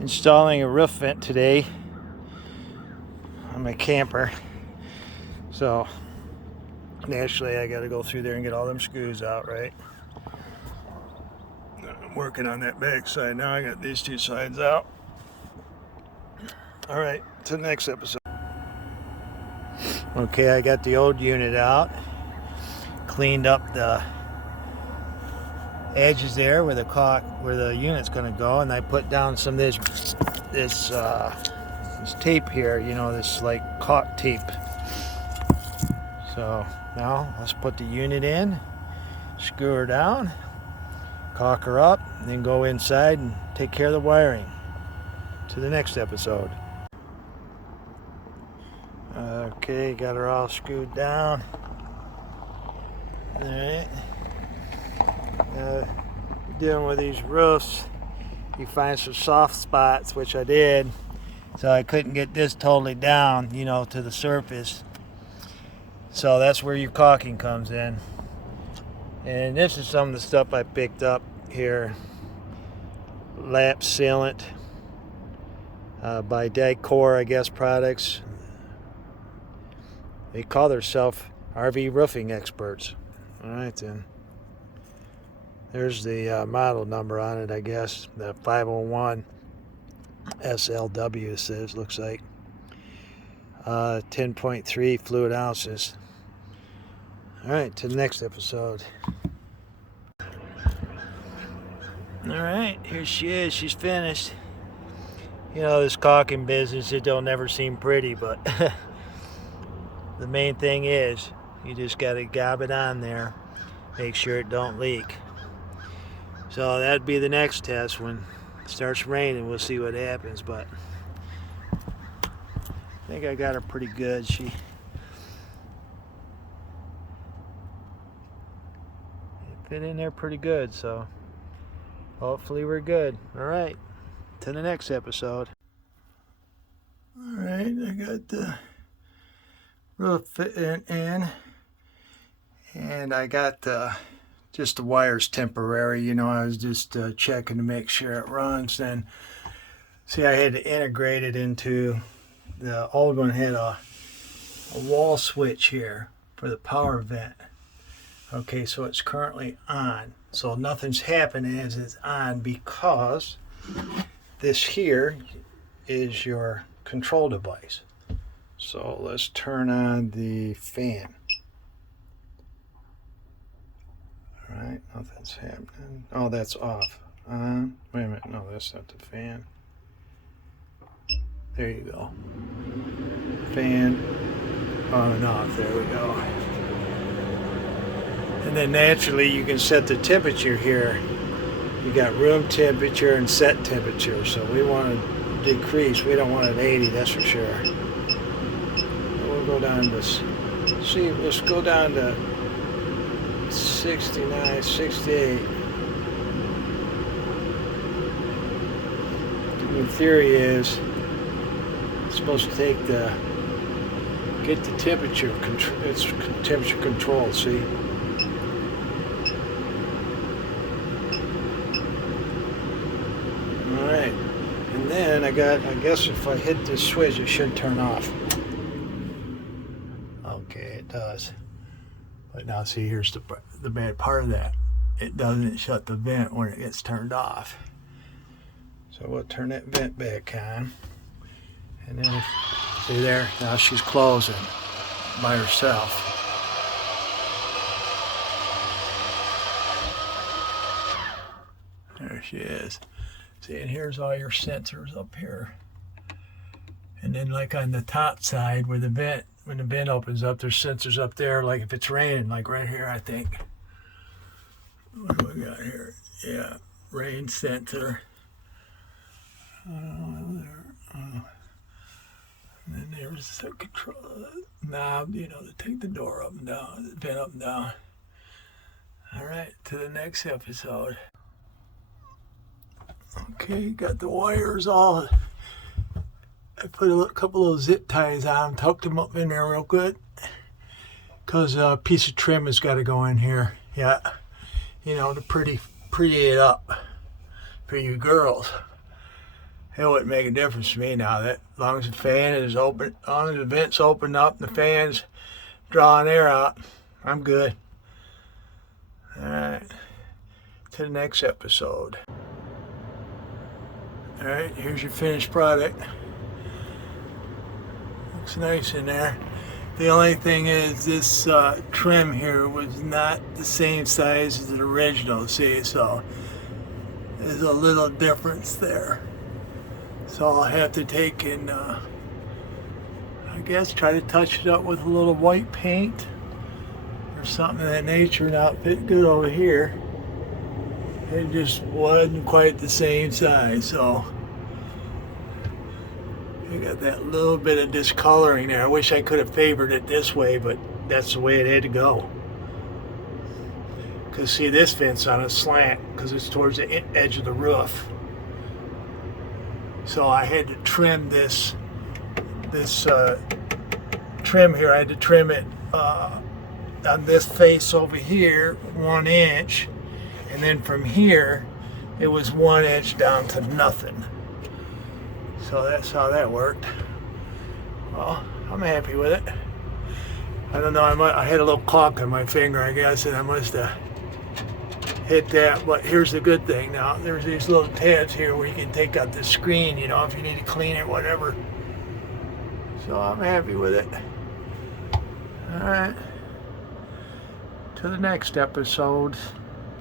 Installing a roof vent today on my camper. So naturally I got to go through there and get all them screws out, right? I'm working on that back side now. I got these two sides out. All right, to the next episode. Okay, I got the old unit out, cleaned up the edges there where the unit's going to go, and I put down some of this tape here, you know, this like caulk tape. So now let's put the unit in, screw her down, caulk her up, and then go inside and take care of the wiring. To the next episode. Okay, got her all screwed down. Alright. Dealing with these roofs, you find some soft spots, which I did. So I couldn't get this totally down, you know, to the surface. So that's where your caulking comes in. And this is some of the stuff I picked up here. Lap sealant by Jayco, I guess, products. They call themselves RV roofing experts. All right, then. There's the model number on it, I guess. The 501 SLW, it says, looks like. 10.3 fluid ounces. All right, to the next episode. All right, here she is. She's finished. You know, this caulking business, it don't never seem pretty, but the main thing is you just got to gob it on there, make sure it don't leak. So that'd be the next test. When it starts raining, we'll see what happens, but I think I got her pretty good. She fit in there pretty good, so hopefully we're good. All right, to the next episode. All right, I got the roof fitting in, and I got just the wires temporary. You know, I was just checking to make sure it runs. Then see, I had to integrate it into the old one. Had a wall switch here for the power vent. Okay, so it's currently on, so nothing's happening as it's on, because this here is your control device. So let's turn on the fan. All right, nothing's happening. Oh, that's off. Wait a minute, no, that's not the fan. There you go. Fan on and off, there we go. And then naturally you can set the temperature here. You got room temperature and set temperature, so we want to decrease. We don't want it 80, that's for sure. We'll go down to, see, let's go down to 69, 68. The theory is it's supposed to take get the temperature, it's temperature control, see? Alright, and then I guess if I hit this switch, it should turn off. Okay, it does. But now see, here's the bad part of that. It doesn't shut the vent when it gets turned off. So we'll turn that vent back on. And then, see there, now she's closing by herself. There she is. See, and here's all your sensors up here. And then like on the top side where the vent, when the vent opens up, there's sensors up there, like if it's raining, like right here, I think. What do we got here? Yeah, rain sensor. And then there's the control knob, you know, to take the door up and down, the vent up and down. All right, to the next episode. Okay, got the wires all. I put a couple of zip ties on them, tucked them up in there real good, because a piece of trim has got to go in here. Yeah, you know, to pretty it up for you girls. it wouldn't make a difference to me now. That as long as the fan is open, as long as the vents open up and the fan's drawing air out, I'm good. Alright, to the next episode. Alright, here's your finished product. Looks nice in there. The only thing is this trim here was not the same size as the original, see, so there's a little difference there. So I'll have to take and I guess try to touch it up with a little white paint or something of that nature, and it'll fit good over here. It just wasn't quite the same size, so you got that little bit of discoloring there. I wish I could have favored it this way, but that's the way it had to go. Because see, this vent's on a slant because it's towards the edge of the roof. So I had to trim this trim here. I had to trim it on this face over here 1 inch, and then from here it was 1 inch down to nothing. So that's how that worked. Well, I'm happy with it. I don't know, I had a little caulk on my finger, I guess, and I must have hit that. But here's the good thing now. There's these little tabs here where you can take out the screen, you know, if you need to clean it, whatever. So I'm happy with it. Alright. To the next episode.